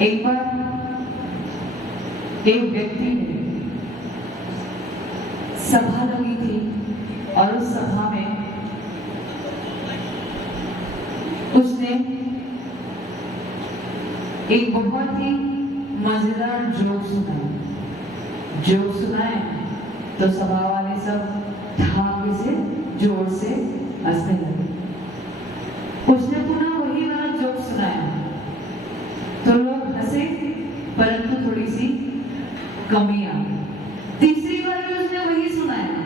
एक बार एक व्यक्ति ने सभा लगी थी और उस सभा में उसने एक बहुत ही मजेदार जोक सुनाया तो सभा वाले सब ठाके से जोर से हंसने लगे। उसने पुनः वही वाला जोक सुनाया तो लोग हंसे, परंतु थोड़ी सी कमी आ गई। तीसरी बार भी उसने वही सुनाया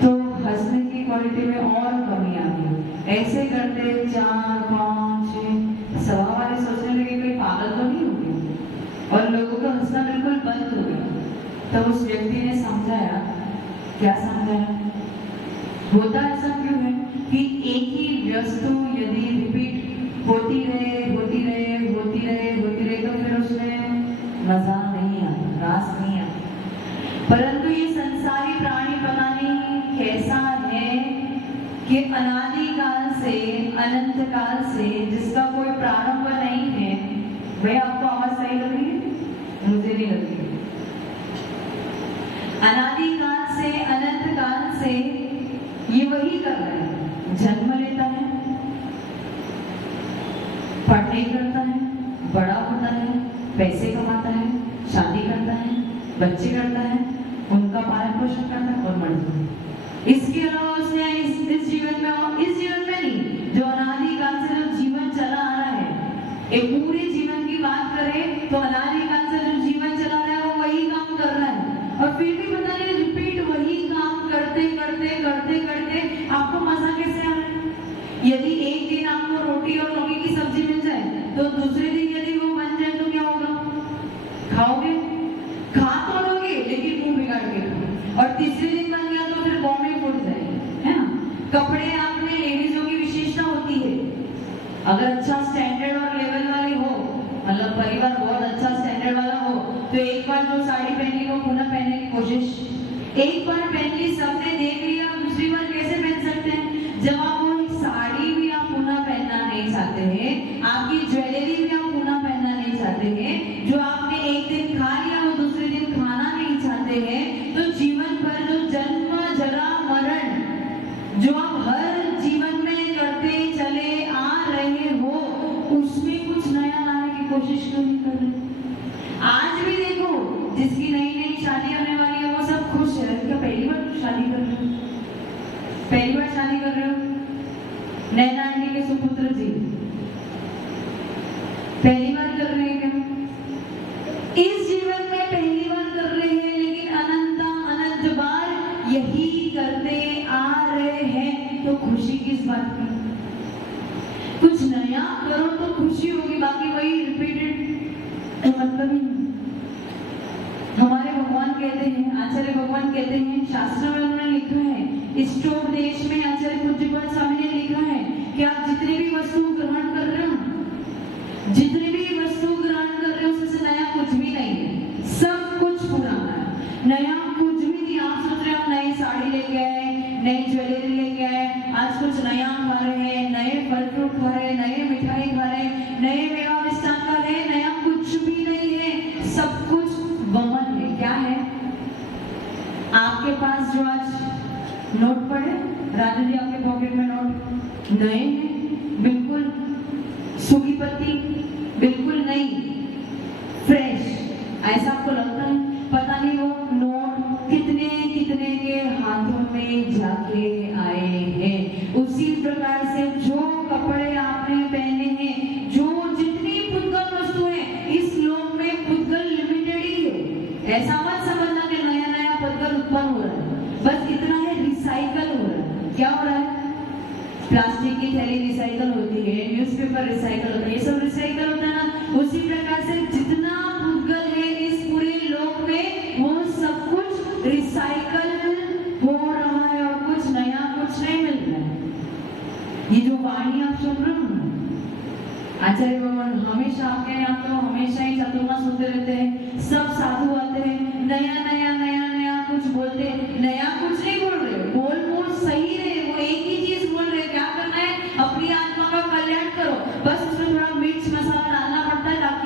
तो हंसने की क्वालिटी में और कमी आ गई। ऐसे करते 4, 5, 6 सभा वाले सोचने लगे कोई पागल तो नहीं हो गया और लोगों का हंसना बिल्कुल बंद हो गया। तब उस व्यक्ति ने समझाया, क्या समझाया? होता ऐसा क्यों है कि एक ही वस्तु यदि रिपीट होती रहे तो फिर उसमें मजा नहीं आता, रास नहीं आता। परंतु ये संसारी प्राणी पता नहीं कैसा है कि अनादिकाल से अनंत काल से जिसका कोई प्रारंभ नहीं है। भाई आपको आवाज सही लग रही है? मुझे नहीं लग रही। अनादिकाल से अनंत काल से ये वही कर रहा है, जन्म लेता है, पढ़ाई करता है, बड़ा होता है, पैसे कमाता है, शादी करता है, बच्चे करता है, उनका पालन पोषण करता है और मरता है। इसके अलावा उसने इस जीवन में नहीं, जो अनादिकाल से जो जीवन चला आ रहा है, एक पूरे जीवन की बात करें तो अनादिकाल से जो जीवन चला रहा है वो वही काम कर रहा है और फिर भी पता नहीं रिपीट वही काम करते आपको मजा कैसे आ रहा है? यदि एक दिन आपको रोटी और लौकी की सब्जी मिल जाए तो दूसरे दिन यदि वो बन जाए तो क्या होगा? खाओगे? खा तो लोगे लेकिन मुंह बिगाड़ के खाओगे। और तीसरे दिन बन गया तो फिर बॉम्ब में फूट जाएगी, है ना? कपड़े आपने लेडीजों की विशेषता होती है, अगर अच्छा स्टैंडर्ड और लेवल वाली हो, मतलब परिवार बहुत अच्छा स्टैंडर्ड वाला हो तो एक बार जो साड़ी पहनी वो पुनः पहनने की कोशिश। एक बार पहन ली, सबने देख लिया, दूसरी बार कैसे पहन सकते हैं? जब आप वो साड़ी भी आप पुनः पहनना नहीं चाहते हैं, आपकी ज्वेलरी भी आप पुनः पहनना नहीं चाहते हैं, जो आपने एक दिन खा लिया वो दूसरे दिन खाना नहीं चाहते हैं, तो जीवन भर जो जन्म जरा मरण जो आप हर जीवन में करते चले आ रहे हो उसमें कुछ नया लाने की कोशिश क्यों नहीं कर रहे? आज भी देखो, जिसकी नई नई शादी होने वाली है वो सब खुश है। क्या पहली बार शादी कर रहे हो? पहली बार शादी कर रहे हो? नैना आंटी के सुपुत्र जी पहली बार कर रहे हैं क्या? इस जीवन में पहली बार कर रहे हैं, लेकिन अनंत बार यही करते आ रहे हैं, तो खुशी किस बात की? कुछ नया करो तो खुशी होगी, बाकी वही रिपीटेड तो मतलब ही नहीं। हमारे भगवान कहते हैं, आचार्य भगवान कहते हैं, शास्त्र में उन्होंने लिखा है, इष्टोपदेश में आचार्य पूज्यपाद स्वामी ने लिखा है कि आप जितनी भी वस्तु ग्रहण कर रहे हो, उससे नया कुछ भी नहीं है, सब कुछ पुराना है। नया कुछ भी नहीं। आप सोच रहे हो आप नई साड़ी लेके आए, नई ज्वेलरी लेके आए, आज कुछ नया खा रहे हैं, नए फल फ्रूट खा रहे हैं, नए मिठाई खा रहे हैं, नए मेवा मिष्ठान खा रहे हैं, नया कुछ भी नहीं है, सब कुछ वमन है। क्या है? आपके पास जो आज नोट पड़े, राजू जी आपके पॉकेट में नोट नए हैं, बिल्कुल सूखी पत्ती, बिल्कुल नई, फ्रेश, ऐसा आपको लगता है? पता नहीं वो नोट कितने के हाथों में जाके आए हैं। उसी प्रकार से जो कपड़े आपने पहने हैं, जो जितनी पुद्गल वस्तु है इस लोक में पुद्गल लिमिटेड ही है। ऐसा मत समझना कि नया पुद्गल उत्पन्न हो रहा है, बस इतना है रिसाइकल हो रहा है। क्या हो रहा है? प्लास्टिक की थैली रिसाइकल होती है, न्यूज़पेपर रिसाइकल होता है, ये सब रिसाइकल होता है ना। उसी प्रकार से जितना पुद्गल है इस पूरे लोक में वो सब कुछ रिसाइकल हो रहा है और कुछ नया कुछ नहीं मिल रहा है। ये जो वाणी आप सुन रहे हो, आचार्य भगवान हमेशा आपके यहाँ तो हमेशा ही चतुर्मा सुनते रहते हैं, सब साधु आते हैं, नया कुछ बोलते हैं। नया कुछ नहीं बोल रहे, बोल सही रहे, वो एक ही चीज बोल रहे। क्या करना है? अपनी आत्मा का कल्याण करो, बस उसमें थोड़ा मिर्च मसाला डालना पड़ता है ताकि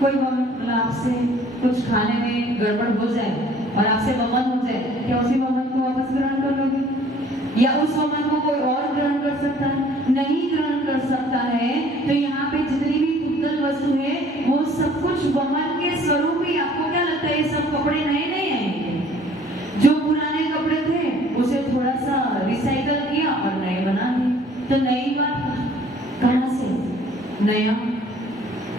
कोई मतलब आपसे कुछ खाने में गड़बड़ हो जाए और आपसे वमन हो जाए, क्या उसी वमन को वापस ग्रहण कर लोगे? या उस वमन को कोई और ग्रहण कर सकता है? नहीं ग्रहण कर सकता है। तो यहाँ पे जितनी भी पुतल वस्तु है वो सब कुछ वमन के स्वरूप ही। आपको क्या लगता है ये सब कपड़े नए नए आएंगे? जो पुराने कपड़े थे उसे थोड़ा सा रिसाइकल किया और नए बना दिए। तो नई बात कहाँ से? नया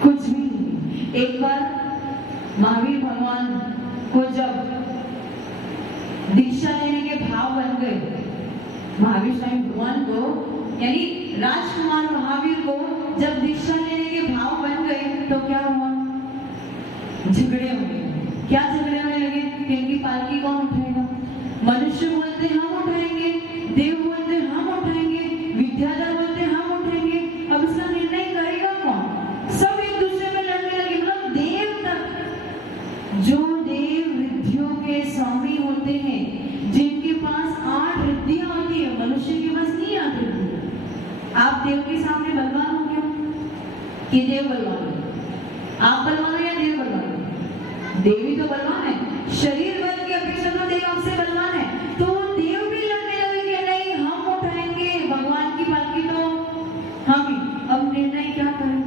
कुछ भी नहीं। एक बार महावीर भगवान को जब दीक्षा लेने के भाव बन गए, महावीर स्वामी भगवान को यानी राजकुमार महावीर को जब दीक्षा लेने के भाव बन गए तो क्या हुआ? झगड़े हुए। क्या झगड़े होने लगे? इनकी पालकी कौन उठाएगा? मनुष्य बोलते हम उठाएंगे, देव बोलते हम उठाएंगे, विद्याधर बोलते हम उठाएंगे। अब इसका निर्णय करेगा कौन? सब एक दूसरे में लड़ने लगे। मतलब देव तक, जो देव रिद्धियों के स्वामी होते हैं, जिनके पास 8 रिद्धियां होती है, मनुष्य के पास नहीं 8 रिद्धियां। आप देव के सामने बलवान हो क्यों? कि देव बलवान है? आप बलवान है या देव बलवान है? देवी तो बलवान है। शरीर बल की अपेक्षा तो देव आपसे बलवान है। तो देव भी लड़ने लगे कि नहीं हम उठाएंगे भगवान की पालकी तो हम ही। अब निर्णय क्या करें?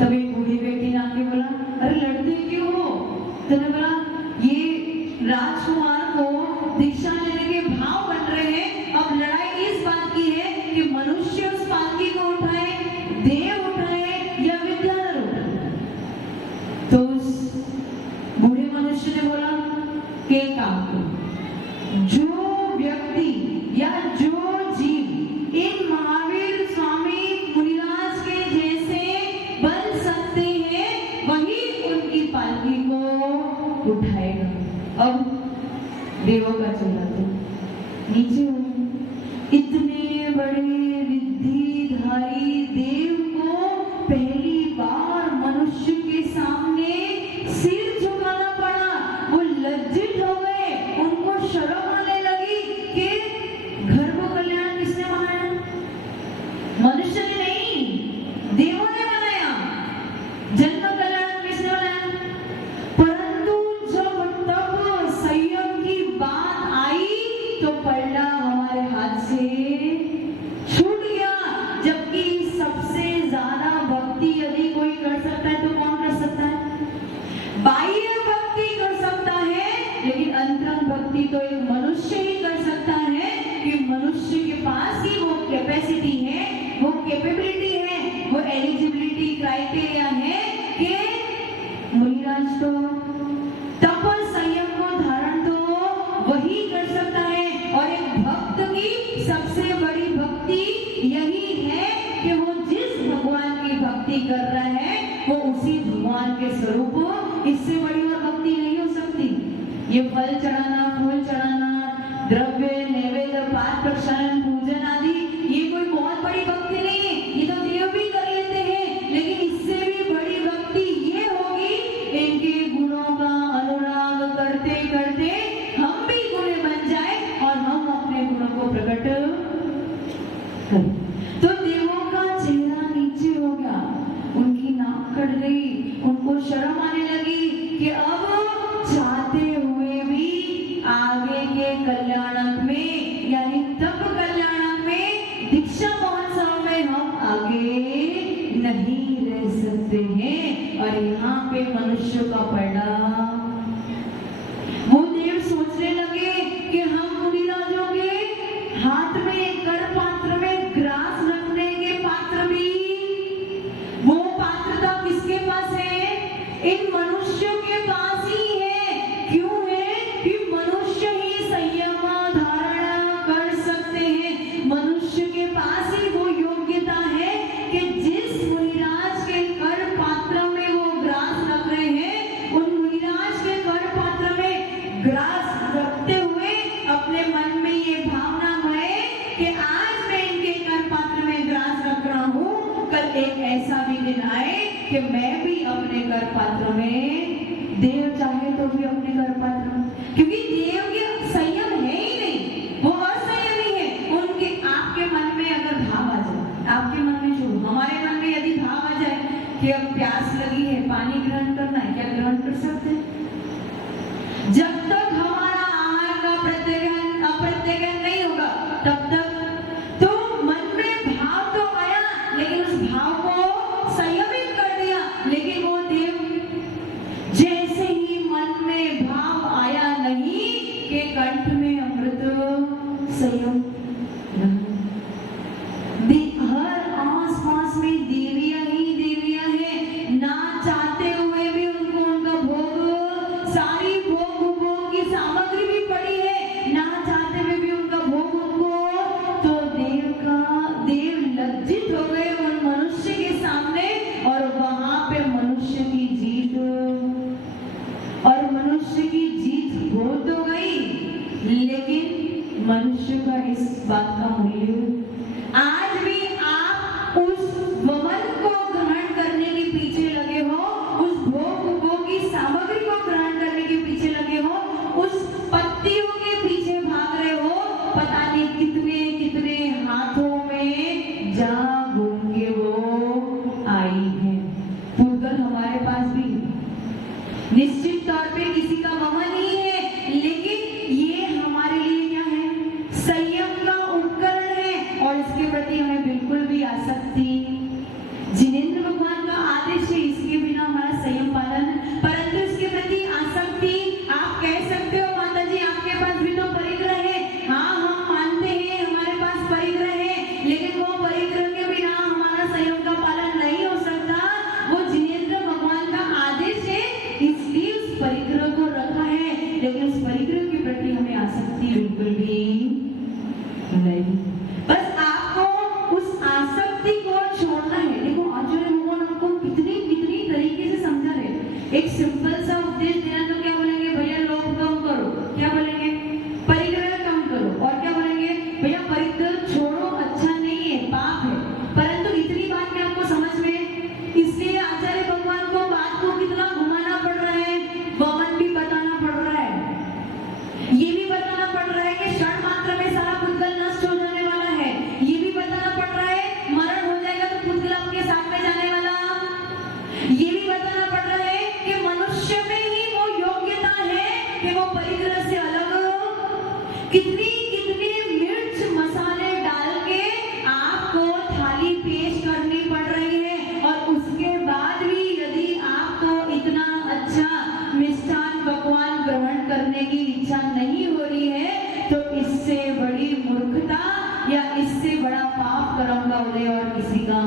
तब एक बूढ़ी बेटी ने आके बोला, अरे लड़ते क्यों हो? तो ने बोला ये राजकुमार को दीक्षा लेने के भाव बन रहे हैं। अब लड़ाई इस बात की है कि मनुष्य उस पालकी को उठाए, देव उठाए या विद्याधर उठाए। तो उस बूढ़े मनुष्य ने बोला कि एक काम करो, जो व्यक्ति या जो जीव इन महावीर स्वामी मुनिराज के जैसे बन सकते हैं वही उनकी पालकी को उठाएगा। अब देवों का चला तो नीचे हो। इतने बड़े रिद्धिधारी देव को पहली बार मनुष्य के सामने सिर झुकाना पड़ा। वो लज्जित हो गए, उनको शर्म आने लगी कि घर को कल्याण किसने बनाया? मनुष्य ने नहीं, देवों ने बनाया। जन्म कल्याण किसने बनाया? परंतु जब तब संयम की बात आई तो पलड़ा हमारे हाथ से छूट गया। जबकि सबसे ज्यादा भक्ति यदि कोई कर सकता है तो कौन कर सकता है? बाह्य भक्ति कर सकता है, लेकिन अंतरंग भक्ति तो एक मनुष्य ही कर सकता है। कि मनुष्य के पास ही वो कैपेसिटी है, वो कैपेबिलिटी है, वो एलिजिबिलिटी क्राइटेरिया है कि मुनिराज तो तप और संयम को धारण तो वही कर सकता है। और एक भक्त की सबसे बड़ी भक्ति यही है कि वो जिस भगवान की भक्ति कर रहा है वो उसी भगवान के स्वरूप। इससे बड़ी और भक्ति नहीं हो सकती। ये फल चढ़ाना, फूल चढ़ाना, द्रव्य नैवेद्य पाठ प्रक्षालन पूजन आदि ये कोई बहुत बड़ी भक्ति नहीं है। ये तो देव भी कर लेते हैं, लेकिन इससे भी बड़ी भक्ति ये होगी इनके गुणों का अनुराग करते करते हम भी गुण बन जाए और हम अपने गुणों को प्रकट करें। तो देवों का चेहरा नीचे हो गया, उनकी नाक कट गई, उनको शर्म आने लगी कि अब चाहते हुए भी आगे के कल्याणक में यानी तप कल्याणक में दीक्षा महोत्सव में हम आगे नहीं रह सकते हैं। और यहाँ पे मनुष्य का परिणाम, वो देव सोचने लगे कि हम मुनिराजों के हाथ में कर पात्र में ग्रास रखने के पात्र भी, वो पात्रता किसके पास है? इन मनुष्यों के पास ही है। क्यों है? कि मनुष्य ही संयम धारण कर सकते हैं। मनुष्य के पास ही वो योग्यता है कि जिस मुनिराज के कर पात्र में वो ग्रास रख रहे हैं, उन मुनिराज के कर पात्र में ग्रास रखते हुए सारी भोग उपभोग की सामग्री भी पड़ी है, ना चाहते हुए भी उनका भोग उनको, तो देव लज्जित हो गए उन मनुष्य के सामने, और वहां पे मनुष्य की जीत हो तो गई, लेकिन मनुष्य का इस बात का मूल्य, आज भी आप उस वमन को ग्रहण करने के पीछे लगे हो, उस भोग की सामग्री को ग्रहण करने के पीछे लगे हो, उस पत्तियों के पीछे भाग रहे हो, पता नहीं कितने कितने हाथों में जा घूम के वो आई है। पूतगल हमारे पास भी निश्चित तौर पे किसी का वमन ही है, लेकिन ये हमारे लिए क्या है, संयम का उपकरण है, और इसके प्रति हमें बिल्कुल भी आसक्ति, जिनेंद्र भगवान का आदेश है इसके बिना हमारा संयम पालन, परंतु इसके प्रति आसक्ति, आप कह सकते हो माता जी आपके पास भी तो परिग्रह है, हाँ हम मानते हैं हमारे पास परिग्रह है, लेकिन वो परिग्रह के बिना हमारा संयम का पालन नहीं हो सकता, वो जिनेंद्र भगवान का आदेश है, इसलिए उस परिग्रह को रखा है, लेकिन उस परिग्रह के प्रति हमें आसक्ति बिल्कुल भी नहीं। बस आपको उस आसक्ति को छोड़ना है। देखो आचार्य भगवान हमको कितनी कितनी तरीके से समझा रहे। एक सिंपल सा उपदेश देना तो क्या बोलेंगे, भैया लोभ कम करो, क्या बोलेंगे, परिग्रह कम करो, और क्या बोलेंगे, भैया परिग्रह छोड़ो, अच्छा नहीं है, पाप है। परंतु इतनी बात में आपको समझ में, इसलिए आचार्य भगवान को बात को कितना घुमाना पड़ रहा है, वमन भी बताना पड़ रहा है, ये भी बताना पड़ रहा है कि क्षण मात्र में सारा पूतगल नष्ट हो जाने वाला है, ये भी बताना पड़ रहा है मरण हो जाएगा तो पूतगल आपके साथ में जाने वाला, ये भी बताना पड़ रहा है कि मनुष्य में ही वो योग्यता है कि वो परिग्रह से अलग हो। कितनी कितनी मिर्च मसाले डाल के आपको थाली पेश करनी पड़ रही है, और उसके बाद भी यदि आपको इतना अच्छा मिष्ठान पकवान ग्रहण करने की इच्छा नहीं हो रही है, तो इससे बड़ी मूर्खता या इससे बड़ा पाप कर्म का उदय और किसी का।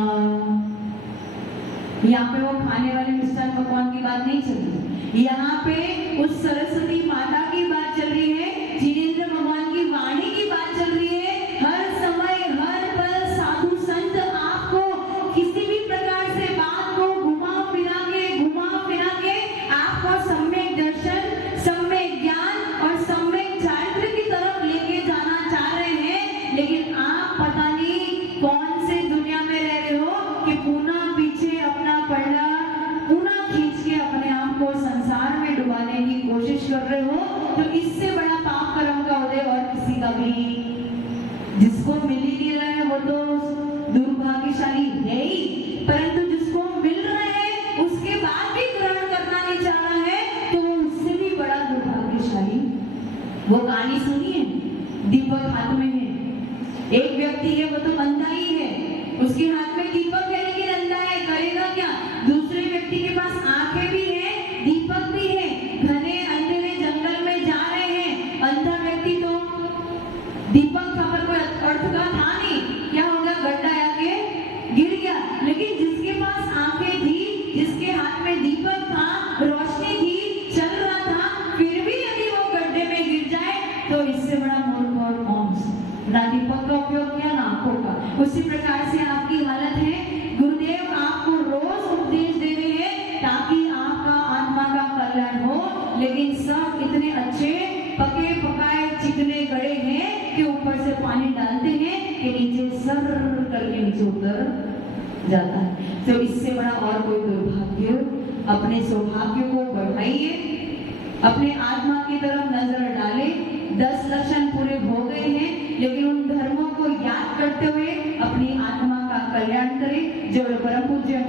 यहाँ पे वो खाने वाले मिष्ठान पकवान की बात नहीं चल रही, यहाँ पे उस सरस्वती माता की बात चल रही है, जिनेंद्र भगवान की वाणी की बात चल रही है। हर समय हर पल साधु संत आपको किसी भी प्रकार से बात को घुमा फिरा के आपको सम्यक दर्शन, सम्यक ज्ञान और सम्यक चारित्र की तरफ लेके जाना चाह रहे हैं, लेकिन आप पता नहीं कौन से दुनिया में रह रहे हो कि पुनः पीछे अपना पल्ला पुनः खींच के अपने आप को संसार में डुबाने की कोशिश कर रहे हो। तो इससे बड़ा पाप कर्म का उदय और किसी का भी, जिसको मिल ही नहीं रहा है वो तो दुर्भाग्यशाली है ही, परंतु जिसको मिल रहा है उसके बाद भी ग्रहण करना नहीं चाह रहा है, तो वो उससे भी बड़ा दुर्भाग्यशाली। वो कहानी सुनिए, दीपक हाथ में है, एक व्यक्ति है वो तो अंधा ही है, उसके हाथ में दीपक है लेकिन अंधा है, करेगा क्या। दूसरे व्यक्ति के पास आंखें भी है, दीपक भी है, घने अंधेरे जंगल में जा रहे हैं, अंधा व्यक्ति तो दीपक था पर कोई अर्थ का था नहीं, क्या हो गया, गड्ढा आके गिर गया। लेकिन जिसके पास आंखें थी, जिसके हाथ में दीपक था, रोशनी थी, चल रहा था, फिर भी यदि वो गड्ढे में गिर जाए तो इससे बड़ा मूर्ख और कौन, ना दीपक का उपयोग किया ना आंखों का। उसी प्रकार से आपकी हालत है। गुरुदेव आपको रोज उपदेश दे रहे हैं ताकि आपका आत्मा का कल्याण हो, लेकिन सब इतने अच्छे पके पकाए चिकने गड़े हैं कि ऊपर से पानी डालते हैं कि नीचे सर करके नीचे उतर जाता है। तो इससे बड़ा और कोई दुर्भाग्य, अपने सौभाग्य को बढ़ाइए, अपने आत्मा की तरफ नजर डाले। 10 लक्षण पूरे हो गए हैं, लेकिन उन धर्मों को याद करते हुए अपनी आत्मा का कल्याण करें। जो परम पूज्य